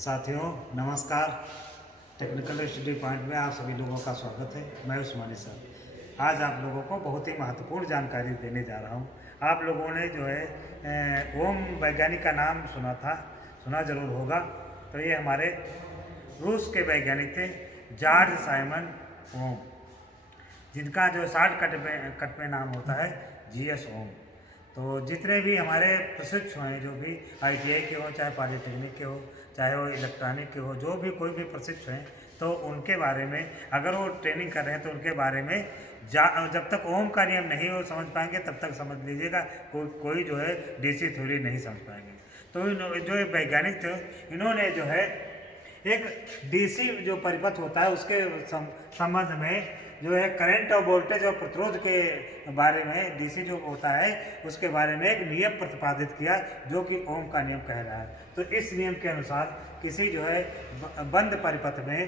साथियों नमस्कार। Technical study point में आप सभी लोगों का स्वागत है। मैं उस्मानी सर आज आप लोगों को बहुत ही महत्वपूर्ण जानकारी देने जा रहा हूँ। आप लोगों ने जो है ओम वैज्ञानिक का नाम सुना जरूर होगा। तो ये हमारे रूस के वैज्ञानिक थे जॉर्ज साइमन ओम, जिनका जो कट में नाम होता है जीएस ओम। तो जितने भी हमारे प्रशिक्षु हैं, जो भी आईटीआई के हो, चाहे पॉलिटेक्निक के हो, चाहे वो इलेक्ट्रॉनिक के हो, जो भी कोई भी प्रशिक्षु हैं, तो उनके बारे में अगर वो ट्रेनिंग कर रहे हैं तो उनके बारे में जब तक ओम का नियम नहीं वो समझ पाएंगे तब तक समझ लीजिएगा कोई जो है डीसी थ्योरी नहीं समझ पाएंगे। तो जो वैज्ञानिक थे, इन्होंने जो है एक डीसी जो परिपथ होता है उसके संबंध में जो है करंट और वोल्टेज और प्रतिरोध के बारे में डीसी जो होता है उसके बारे में एक नियम प्रतिपादित किया जो कि ओम का नियम कह रहा है। तो इस नियम के अनुसार किसी जो है बंद परिपथ में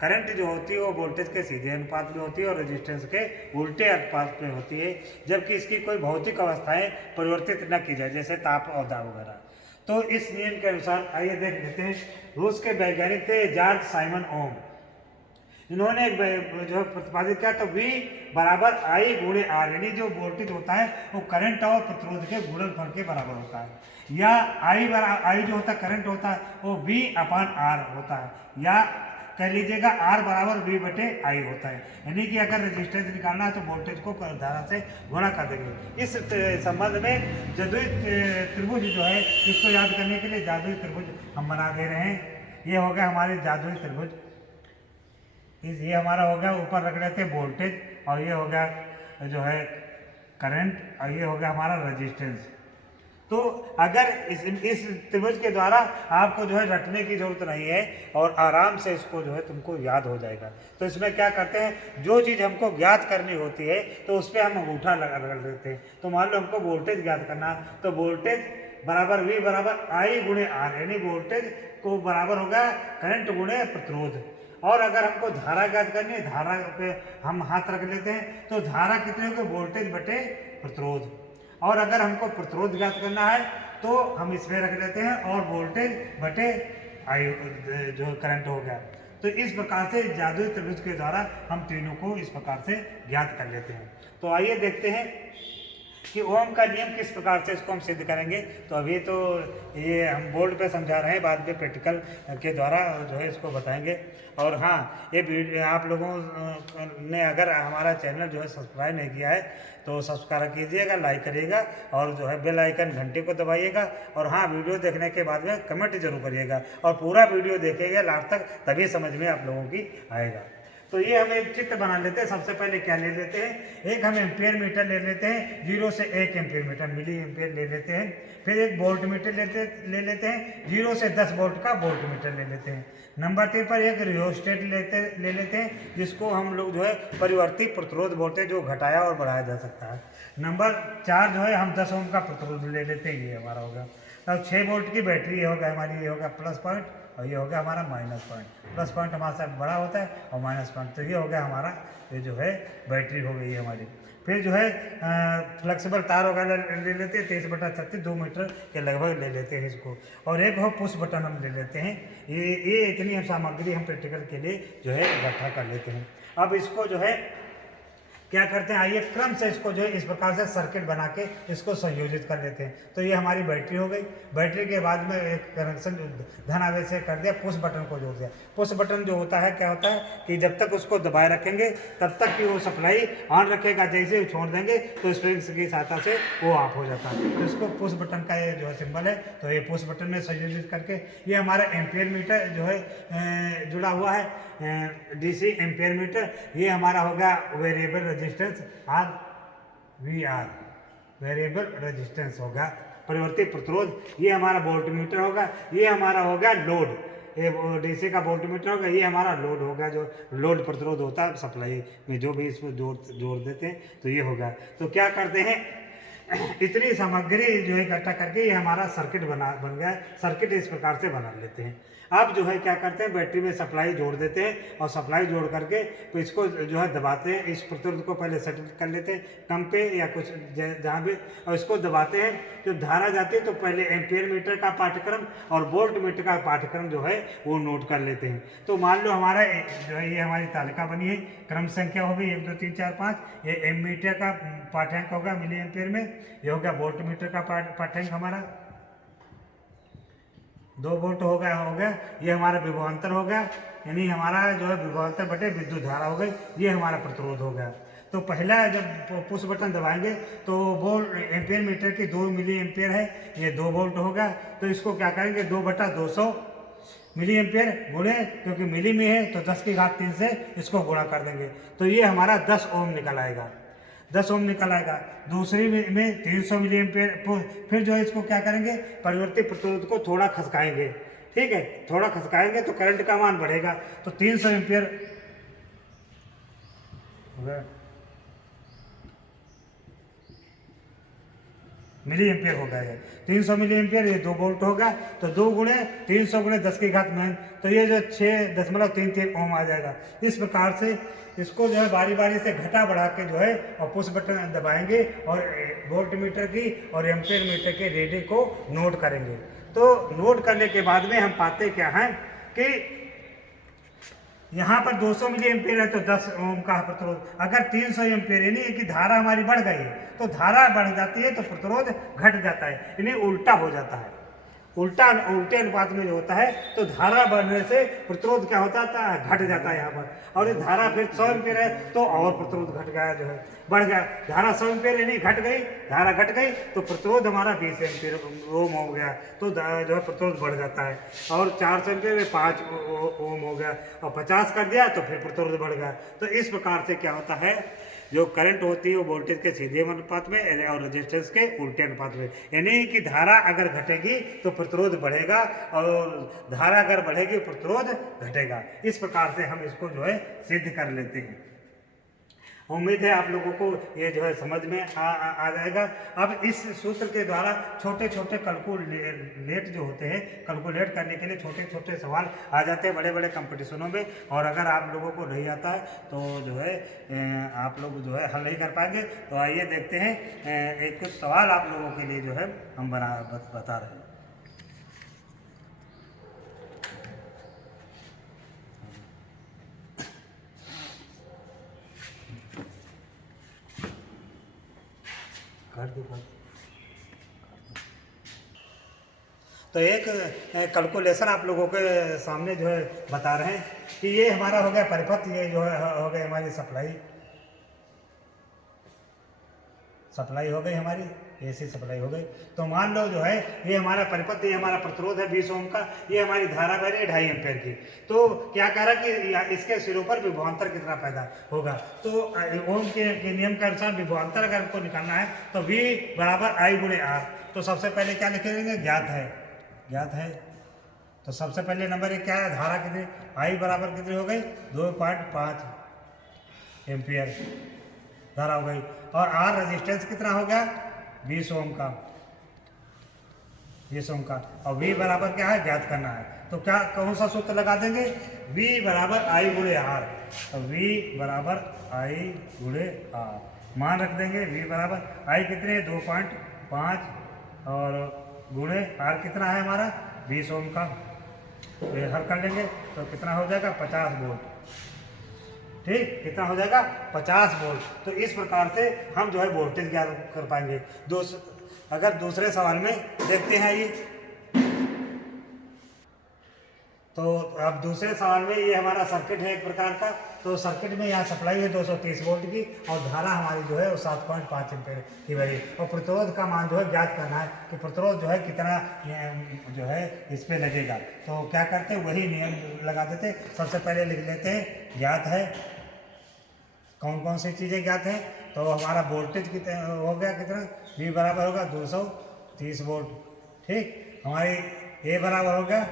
करंट जो होती है वो वोल्टेज के सीधे अनुपात में होती है और रेजिस्टेंस के उल्टे अनुपात में होती है, जबकि इसकी कोई भौतिक अवस्थाएं परिवर्तित न की जाए, जैसे ताप और दाब वगैरह। तो इस नियम के अनुसार आइए देख लेते हैं। रूस के वैज्ञानिक थे जॉर्ज साइमन ओम। इन्होंने जो प्रतिपादित किया तो V बराबर I गुणे आर, यानी जो वोल्टेज होता है वो करंट और प्रतिरोध के गुणनफल के बराबर होता है, या I जो होता है करंट होता है वो V अपान R होता है, या कह लीजिएगा R बराबर V बटे I होता है। यानी कि अगर रेजिस्टेंस निकालना है तो वोल्टेज को धारा से गुणा कर देंगे। इस संबंध में जादुई त्रिभुज जो है, इसको याद करने के लिए जादुई त्रिभुज हम बना दे रहे हैं। ये हो गया हमारे जादुई त्रिभुज। ये हमारा हो गया, ऊपर रख लेते हैं वोल्टेज, और ये हो गया जो है करंट, और ये हो गया हमारा रेजिस्टेंस। तो अगर इस त्रिभुज के द्वारा आपको जो है रटने की जरूरत नहीं है और आराम से इसको जो है तुमको याद हो जाएगा। तो इसमें क्या करते हैं, जो चीज़ हमको ज्ञात करनी होती है तो उस पर हम अंगूठा लगा देते हैं। तो मान लो हमको वोल्टेज ज्ञात करना, तो वोल्टेज बराबर V बराबर I गुणे R, यानी वोल्टेज को बराबर होगा करंट गुणे प्रतिरोध। और अगर हमको धारा ज्ञात करनी है, धारा पे हम हाथ रख लेते हैं, तो धारा कितने होगी, वोल्टेज बटे प्रतिरोध। और अगर हमको प्रतिरोध ज्ञात करना है तो हम इसमें रख लेते हैं और वोल्टेज बटे I जो करंट हो गया। तो इस प्रकार से जादुई त्रिभुज के द्वारा हम तीनों को इस प्रकार से ज्ञात कर लेते हैं। तो आइए देखते हैं कि ओम का नियम किस प्रकार से इसको हम सिद्ध करेंगे। तो अभी तो ये हम बोर्ड पे समझा रहे हैं, बाद में प्रैक्टिकल के द्वारा जो है इसको बताएंगे। और हाँ, ये वीडियो आप लोगों ने अगर हमारा चैनल जो है सब्सक्राइब नहीं किया है तो सब्सक्राइब कीजिएगा, लाइक करिएगा और जो है बेल आइकन घंटे को दबाइएगा। और हाँ, वीडियो देखने के बाद में कमेंट जरूर करिएगा और पूरा वीडियो देखेंगे लास्ट तक, तभी समझ में आप लोगों की आएगा। तो ये हम एक चित्र बना लेते हैं। सबसे पहले क्या ले लेते हैं, एक हम एम्पियर मीटर ले लेते हैं, 0 से 1 एम्पियर मीटर, मिली एम्पियर ले लेते हैं। फिर एक वोल्ट मीटर ले लेते हैं, 0 से 10 वोल्ट का वोल्ट मीटर ले लेते हैं। नंबर 3 पर एक रियोस्टेट ले लेते हैं, जिसको हम लोग जो है परिवर्ती प्रतिरोध बोलते हैं, जो घटाया और बढ़ाया जा सकता है। नंबर 4 जो है हम 10 ओम का प्रतिरोध ले लेते हैं, ये हमारा होगा। अब 6 वोल्ट की बैटरी होगा हमारी, ये होगा प्लस पॉइंट और ये हो गया हमारा माइनस पॉइंट। प्लस पॉइंट हमारे साथ बड़ा होता है और माइनस पॉइंट, तो ये हो गया हमारा, ये जो है बैटरी हो गई हमारी। फिर जो है फ्लेक्सिबल तार वगैरह ले लेते हैं, 23/36 2 मीटर के लगभग ले लेते हैं इसको। और एक हो पुश बटन हम ले लेते हैं। ये इतनी हम सामग्री हम प्रैक्टिकल के लिए जो है इकट्ठा कर लेते हैं। अब इसको जो है क्या करते हैं, आइए क्रम से इसको जो है इस प्रकार से सर्किट बना के इसको संयोजित कर लेते हैं। तो ये हमारी बैटरी हो गई। बैटरी के बाद में एक कनेक्शन धन आवेश से कर दिया, पुश बटन को जोड़ दिया। पुश बटन जो होता है क्या होता है कि जब तक उसको दबाए रखेंगे तब तक कि वो सप्लाई ऑन रखेगा, जैसे ही छोड़ देंगे तो स्प्रिंग की सहायता से वो ऑफ हो जाता है। तो इसको पुश बटन का ये जो है सिंबल है, तो ये पुश बटन में संयोजित करके ये हमारा एम्पियर मीटर जो है जुड़ा हुआ है, DC एम्पियर मीटर। ये हमारा होगा variable resistance VR, variable resistance होगा परिवर्ती प्रतिरोध। ये हमारा वोल्ट मीटर होगा। ये हमारा होगा लोड, ये DC का वोल्ट मीटर होगा। ये हमारा लोड होगा, जो लोड प्रतिरोध होता है सप्लाई में, जो भी इसमें जोड़ देते हैं तो ये होगा। तो क्या करते हैं इतनी सामग्री जो है इकट्ठा करके ये हमारा सर्किट बन गया। सर्किट इस प्रकार से बना लेते हैं। अब जो है क्या करते हैं, बैटरी में सप्लाई जोड़ देते हैं और सप्लाई जोड़ करके तो इसको जो है दबाते हैं। इस प्रतिरोध को पहले सेट कर लेते हैं कम पे या कुछ जहाँ भी, और इसको दबाते हैं। जब धारा जाती है तो पहले एम्पियर मीटर का पाठ्यक्रम और वोल्ट मीटर का पाठ्यक्रम जो है वो नोट कर लेते हैं। तो मान लो हमारा जो है ये हमारी तालिका बनी है, क्रम संख्या हो गई 1 2 3 4 5। ये एम मीटर का पाठ्यांक होगा मिली एम्पियर में, ये हो गया वोल्ट मीटर का पाठ्यांक हमारा 2 वोल्ट हो गया। ये हमारा विभवांतर हो गया, यानी हमारा जो है विभवांतर बटे विद्युत धारा हो गई। ये हमारा प्रतिरोध हो गया। तो पहला जब पुश बटन दबाएंगे तो वोल्ट एम्पियर मीटर की 2 मिली एम्पियर है, ये 2 वोल्ट हो गया। तो इसको क्या करेंगे 2/200 मिली एम्पियर गुणे, क्योंकि मिली में है तो 10 की घात 3 से इसको गुणा कर देंगे। तो ये हमारा 10 ओम निकल आएगा, 10 ओम निकल आएगा। दूसरी में 300 मिली एम्पियर। फिर जो है इसको क्या करेंगे, परिवर्ती प्रतिरोध को थोड़ा खसकाएंगे। ठीक है, थोड़ा खसकाएंगे तो करंट का मान बढ़ेगा। तो 300 एम्पियर हो गया, मिली एम्पियर हो गया। 300 मिली एम्पियर, ये 2 वोल्ट होगा। तो 2 गुणे 300 गुणे 10 की घात 9, तो ये जो 6.33 ओम आ जाएगा। इस प्रकार से इसको जो है बारी बारी से घटा बढ़ा के जो है और पुश बटन दबाएंगे और वोल्ट मीटर की और एम्पियर मीटर के रीडिंग को नोट करेंगे। तो नोट करने के बाद में हम पाते क्या हैं कि यहाँ पर 200 मिली एम्पियर है तो 10 ओम का प्रतिरोध। अगर 300 एम्पियर यानी कि धारा हमारी बढ़ गई है, तो धारा बढ़ जाती है तो प्रतिरोध घट जाता है, यानी उल्टा हो जाता है। उल्टे अनुपात में जो होता है तो धारा बढ़ने से प्रतिरोध क्या होता है, घट जाता है यहाँ पर। और ये धारा फिर 100 एम्पियर है तो और प्रतिरोध घट गया, जो है बढ़ गया। धारा 100 एम्पियर यानी घट गई, धारा घट गई तो प्रतिरोध हमारा 20 एम्पियर ओम हो गया, तो जो है प्रतिरोध बढ़ जाता है। और 400 एम्पियर में 5 ओम हो गया, और 50 कर दिया तो फिर प्रतिरोध बढ़ गया। तो इस प्रकार से क्या होता है, जो करंट होती है वो वोल्टेज के सीधे अनुपात में और रेजिस्टेंस के उल्टे अनुपात में। यानी कि धारा अगर घटेगी तो प्रतिरोध बढ़ेगा और धारा अगर बढ़ेगी प्रतिरोध घटेगा। इस प्रकार से हम इसको जो है सिद्ध कर लेते हैं। उम्मीद है आप लोगों को ये जो है समझ में आ जाएगा। अब इस सूत्र के द्वारा छोटे छोटे कैलकुलेट जो होते हैं, कैलकुलेट करने के लिए छोटे छोटे सवाल आ जाते हैं बड़े बड़े कंपटीशनों में। और अगर आप लोगों को नहीं आता है तो जो है आप लोग जो है हल नहीं कर पाएंगे। तो आइए देखते हैं, एक कुछ सवाल आप लोगों के लिए जो है हम बता रहे हैं। तो एक कैलकुलेशन आप लोगों के सामने जो है बता रहे हैं कि ये हमारा हो गया परिपथ, ये जो है हो गई हमारी सप्लाई हो गई, हमारी एसी सप्लाई हो गई। तो मान लो जो है ये हमारा परिपथ, ये हमारा प्रतिरोध है 20 ओम का, ये हमारी धारा बह रही है 2.5 एम्पियर की। तो क्या कह रहा कि इसके सिरों पर विभवांतर कितना पैदा होगा। तो ओम के नियम के अनुसार विभवांतर अगर हमको निकालना है तो V बराबर I गुणे R। तो सबसे पहले क्या लिखेंगे, ज्ञात है। तो सबसे पहले नंबर एक क्या है, धारा कितनी, I बराबर कितनी हो गई 2.5 एम्पियर धारा हो गई। और R रेजिस्टेंस कितना हो गया 20 ओम का, और V बराबर क्या है, ज्ञात करना है। तो क्या कौन सा सूत्र लगा देंगे, V बराबर I गुणे R। तो V बराबर I गुणे R मान रख देंगे। V बराबर I कितने 2.5 और गुणे R कितना है हमारा 20 ओम का। तो ये हल कर लेंगे तो कितना हो जाएगा 50 वोल्ट। ठीक, कितना हो जाएगा 50 वोल्ट। तो इस प्रकार से हम जो है वोल्टेज ज्ञात कर पाएंगे। अगर दूसरे सवाल में देखते हैं ये, तो अब दूसरे सवाल में ये हमारा सर्किट है एक प्रकार का। तो सर्किट में यहाँ सप्लाई है 230 वोल्ट की और धारा हमारी जो है वो 7.5 एम्पीयर की बनी। और प्रतिरोध का मान जो है ज्ञात करना है कि प्रतिरोध जो है कितना जो है इस पे लगेगा। तो क्या करते हैं, वही नियम लगा देते। सबसे पहले लिख लेते हैं ज्ञात है, कौन कौन सी चीज़ें ज्ञात हैं। तो हमारा वोल्टेज कितना हो गया, कितना V बराबर होगा 230 वोल्ट। ठीक, हमारी A बराबर हो गया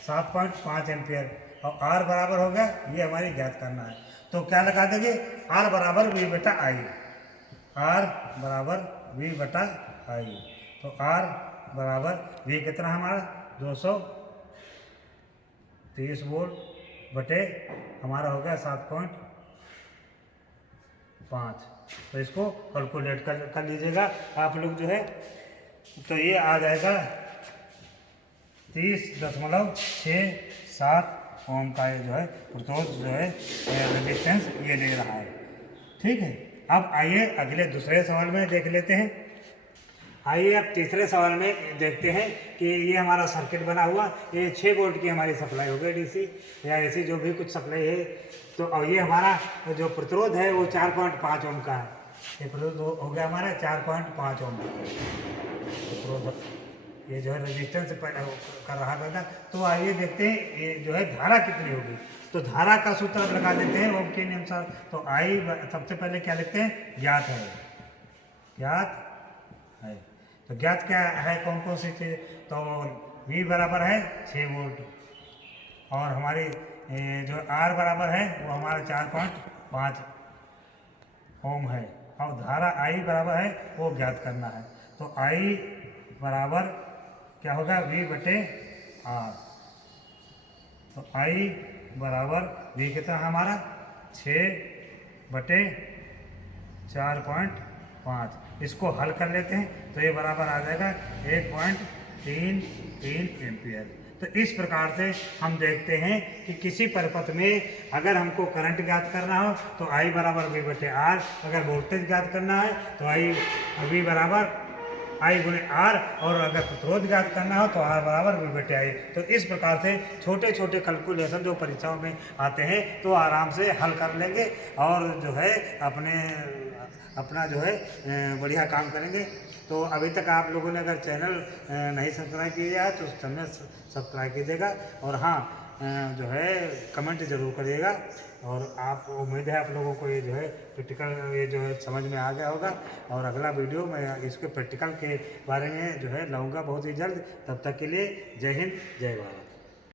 7.5 एम्पियर और R बराबर हो गया, ये हमारी ज्ञात करना है। तो क्या लगा देंगे, R बराबर V बटा I, R बराबर वी बटा आई। तो आर बराबर वी कितना हमारा 230 वोल्ट बटे हमारा हो गया 7.5। तो इसको कैलकुलेट कर लीजिएगा आप लोग जो है। तो ये आ जाएगा 30.67 ओम का ये जो है प्रतिरोध जो है रेजिस्टेंस ये ले रहा है। ठीक है, अब आइए अगले दूसरे सवाल में देख लेते हैं। आइए अब तीसरे सवाल में देखते हैं कि ये हमारा सर्किट बना हुआ, ये 6 वोल्ट की हमारी सप्लाई हो गई डीसी या ऐसी जो भी कुछ सप्लाई है। तो अब ये हमारा जो प्रतिरोध है वो 4.5 ओम का है। ये प्रतिरोध हो गया हमारा 4.5 ओम का प्रतिरोध, ये जो है रेजिस्टेंस कर रहा था। तो आइए देखते हैं ये जो है धारा कितनी होगी। तो धारा का सूत्र लगा देते हैं ओम के अनुसार। तो आई सबसे पहले क्या लिखते हैं, ज्ञात है, ज्ञात है। तो ज्ञात क्या है, कौन कौन सी चीज़। तो V बराबर है 6 वोल्ट और हमारी जो R बराबर है वो हमारा 4.5 ओम है। और धारा I बराबर है वो ज्ञात करना है। तो I बराबर क्या होगा, V बटे R। तो I बराबर V कितना हमारा 6 बटे 4.5। इसको हल कर लेते हैं तो ये बराबर आ जाएगा 1.33 एम्पियर। तो इस प्रकार से हम देखते हैं कि किसी परिपथ में अगर हमको करंट ज्ञात करना हो तो I बराबर V बटे R, अगर वोल्टेज ज्ञात करना है तो V बराबर I गुणे R, और अगर प्रतिरोध ज्ञात करना हो तो R बराबर V बटे I। तो इस प्रकार से छोटे छोटे कैलकुलेशन जो परीक्षाओं में आते हैं तो आराम से हल कर लेंगे और जो है अपना जो है बढ़िया काम करेंगे। तो अभी तक आप लोगों ने अगर चैनल नहीं सब्सक्राइब किया है तो उस चैनल सब्सक्राइब कीजिएगा और हाँ जो है कमेंट जरूर करिएगा। और आप उम्मीद है आप लोगों को ये जो है प्रैक्टिकल ये जो है समझ में आ गया होगा। और अगला वीडियो मैं इसके प्रैक्टिकल के बारे में जो है लाऊंगा बहुत ही जल्द। तब तक के लिए जय हिंद, जय भारत।